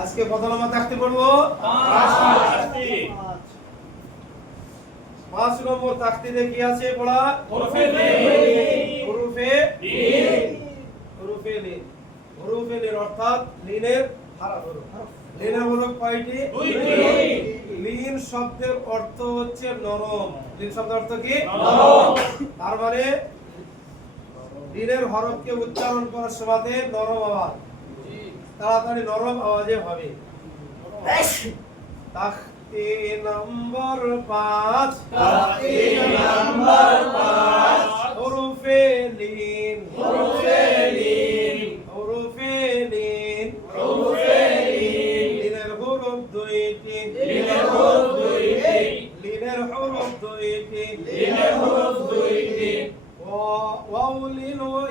আজকে কত নম্বর তাকতি পড়বো? 5 নম্বর তাকতিতে কি আছে পড়া? হরফে লিন। হরফে লিন। হরফে লিন। হরফে লিন অর্থাৎ লিনের হরফ। লিনের হরফ কয়টি? 2টি। লিন শব্দের অর্থ হচ্ছে নরম। লিন শব্দের অর্থ কি? নরম। তার মানে লিনের হরফকে উচ্চারণ করার সময় নরম আওয়াজ, তাড়াতাড়ি নরম আওয়াজে হবে। তাকতি নম্বর 5। তাকতি নম্বর 5। হরফে লিন। হরফে লিন। হরফে লিন। হরফে লিন। লিনের হরফ 2টি। লিনের হরফ 2টি। লিনের হরফ 2টি। লিনের হরফ 2টি। ওয়াও লিন ওয়া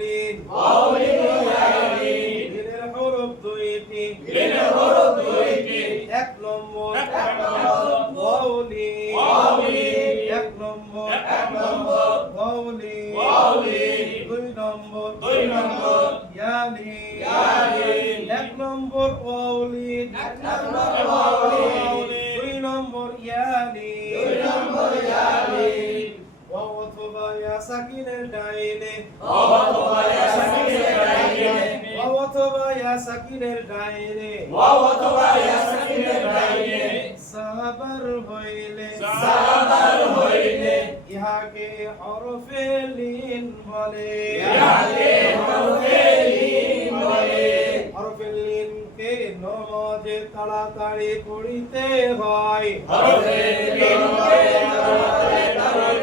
লিন। ওয়াও লিন ওয়া লিন। লিনের হরফ 2টি। লিনের হরফ 2টি। 1 নম্বর। এক নম্বর। ওয়াও লিন। ওয়াও লিন। 1 নম্বর। এক নম্বর। ওয়াও লিন। ওয়াও লিন। 2 নম্বর। 2 নম্বর। ইয়া লিন। ইয়া লিন। 1 নম্বর ওয়াও লিন। এক নম্বর ওয়াও লিন। 2 নম্বর ইয়া লিন। 2 নম্বর ইয়া লিন। ওয়াও অথবা ইয়া সাকিনের ডাইনে। ওয়াও অথবা ইয়া সাকিনের ডাইনে। ওয়াও অথবা ইয়া সাকিনের ডাইনে। ওয়াও অথবা ইয়া সাকিনের ডাইনে। সাবার হইলে। সাবার হইলে। ইহাকে হরফে লিন বলে। ইহাকে হরফে লিন বলে। হরফে লিনকে নমাজে তাড়াতাড়ি পড়িতে হয়। হরফে লিনকে তাড়াতাড়ি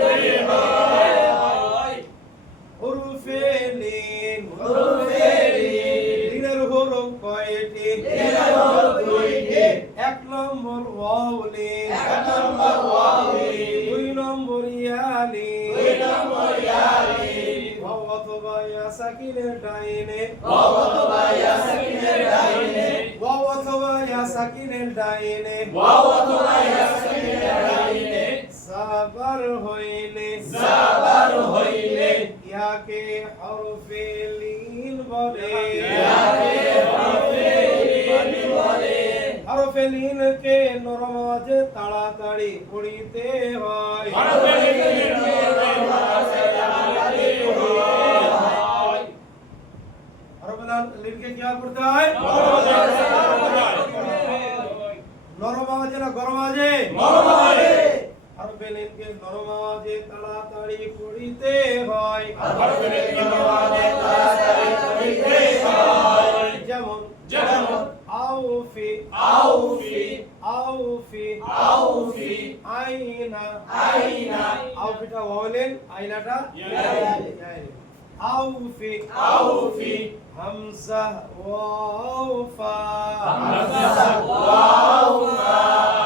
পড়িতে হয়। হরফে লিন। হরফে লিন। লিনের হরফ কয়টি? লিনের হরফ 2টি। 1 নম্বর ওয়াও লিন। 1 নম্বর ওয়াও লিন। 2 নম্বর ইয়া লিন। 2 নম্বর ইয়া লিন। ওয়াও অথবা ইয়া সাকিনের ডাইনে। ওয়াও অথবা ইয়া সাকিনের ডাইনে। ওয়াও অথবা ইয়া সাকিনের ডাইনে। ওয়াও অথবা ইয়া সাকিনের ডাইনে। সাবার হইলে। সাবার হইলে। ইহাকে হরফে লিন বলে। ইহাকে হরফে লিন বলে। হরফে লিনকে নরম আওয়াজে তাড়াতাড়ি পড়িতে হয়। হরফে লিনকে নরম আওয়াজে তাড়াতাড়ি পড়িতে হয়। হরফে লিনকে কি আর পড়তে হয়? নরম আওয়াজে না গরম আওয়াজে? নরম আওয়াজে। হরফে লিনকে নরম আওয়াজে তাড়াতাড়ি পড়িতে হয়। হরফে লিনকে নরম আওয়াজে তাড়াতাড়ি পড়িতে হয়। যেমন যেমন আউফি। আউফি। আউফি। আউফি। আইনা। আইনা। আউফিটা ওয়ালেন, আইনাটা ইয়াইন। আউফি। আউফি। হামজা ওয়াউফা। হামজা ওয়াউফা।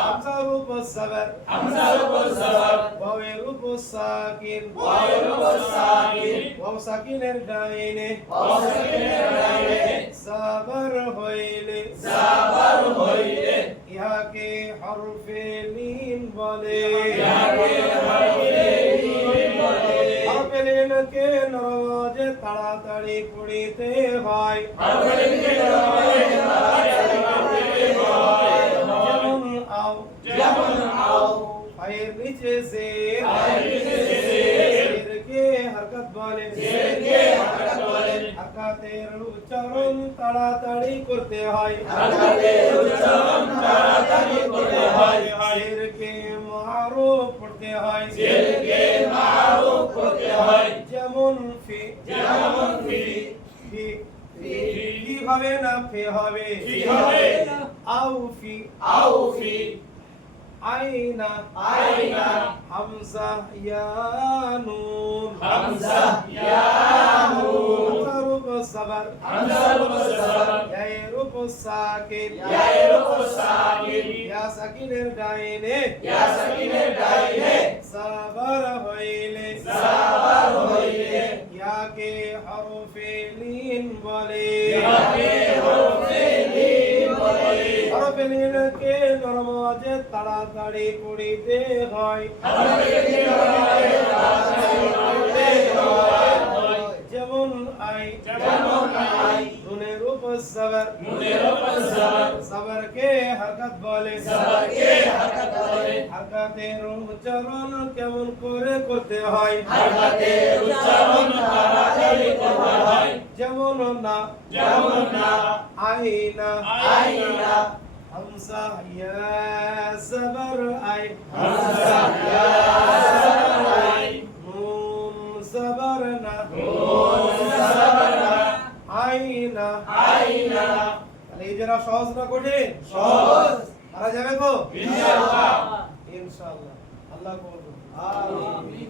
হামজার উপর সাবার। হামজার উপর সাবার। ওয়াওয়ের উপর সাকিন। ওয়াওয়ের উপর সাকিন। ওয়াও সাকিনের ডাইনে। ওয়াও সাকিনের ডাইনে। সাবার হইলে। সাবার হইলে। ইহাকে হরফে লিন বলে। ইহাকে হরফে লিন বলে। হরফে লিনকে নরম আওয়াজে তাড়াতাড়ি পড়িতে হয়। হরফে লিনকে নরম আওয়াজে তাড়াতাড়ি পড়িতে হয়। যেমন আও। যেমন আও। পায়ের নিচে জের। পায়ের নিচে জের। জেরকে হরকত বলে। জেরকে হরকত বলে। হরকতের উচ্চারণ তাড়াতাড়ি করতে হয়। হরকতের উচ্চারণ তাড়াতাড়ি করতে হয়। জেরকে মারুফ পড়তে হয়। জেরকে মারুফ করতে হয়। যেমন ফি। যেমন ফি। ফি। ফি। ফি হবে না ফি হবে? ফি হবে। আউফি। আউফি। আইনা। আইনা। হামজা ইয়া নুন। হামজা ইয়া নুন। হামজার উপর সাবার। হামজার উপর সাবার। ইয়ায়ের উপর সাকিন। ইয়ায়ের উপর সাকিন। ইয়া সাকিনের ডাইনে। ইয়া সাকিনের ডাইনে। সাবার হইলে। সাবার হইলে। ইয়াকে হরফে লিন বলে। ইহাকে হরফে লিন বলে। হরফে লিনকে নরম আওয়াজে তাড়াতাড়ি পড়িতে হয়। হরফে লিনকে নরম আওয়াজে তাড়াতাড়ি পড়িতে হয়। যেমন আই। যেমন আই। নুনের উপর সাবার। নুনের উপর সাবার। হারকাত বলে জবরকে হারকাত বলে হারকাতের উচ্চারণ কেমন করে করতে হয় হারকাতের উচ্চারণ তাড়াতাড়ি করতে হয় যেমন না আইনা আইনা হামসা ইয়া সবর আই হামজা ইয়া সারাই নুন সবর না সাবানা আইনা আইনা তাহলে এই যারা সহজ না কঠিন সহজ পারা যাবে তো ইনশাআল্লাহ ইনশাআল্লাহ আল্লাহ কবুল করুন। আমিন